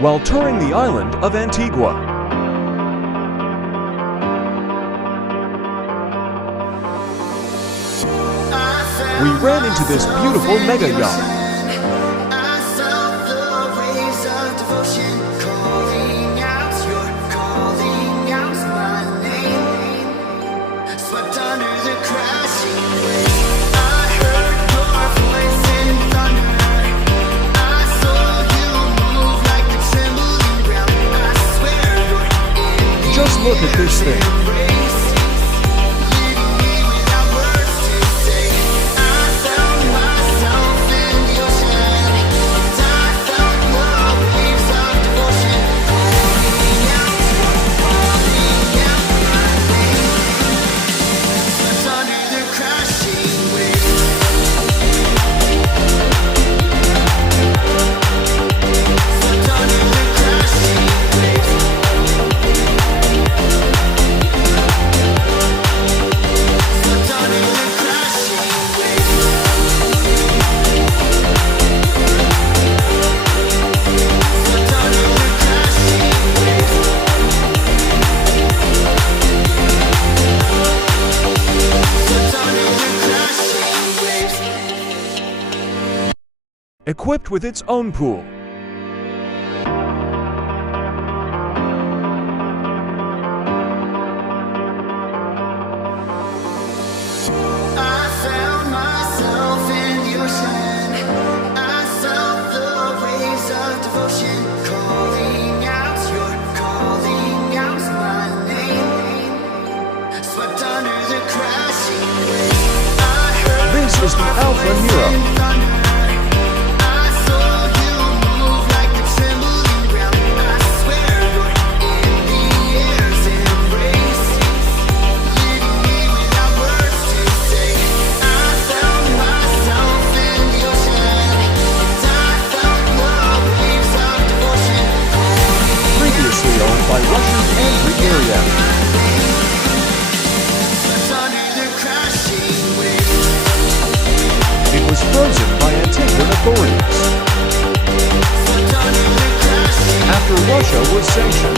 while touring the island of Antigua. We ran into this beautiful mega yacht. Just look at this thing. Equipped with its own pool. I found myself in the ocean. I felt the waves of devotion calling out my name. Swept under the crashing waves. This is the Alpha Nero. Owned by Russian Antigua. It was frozen by Antiguan authorities after Russia was sanctioned.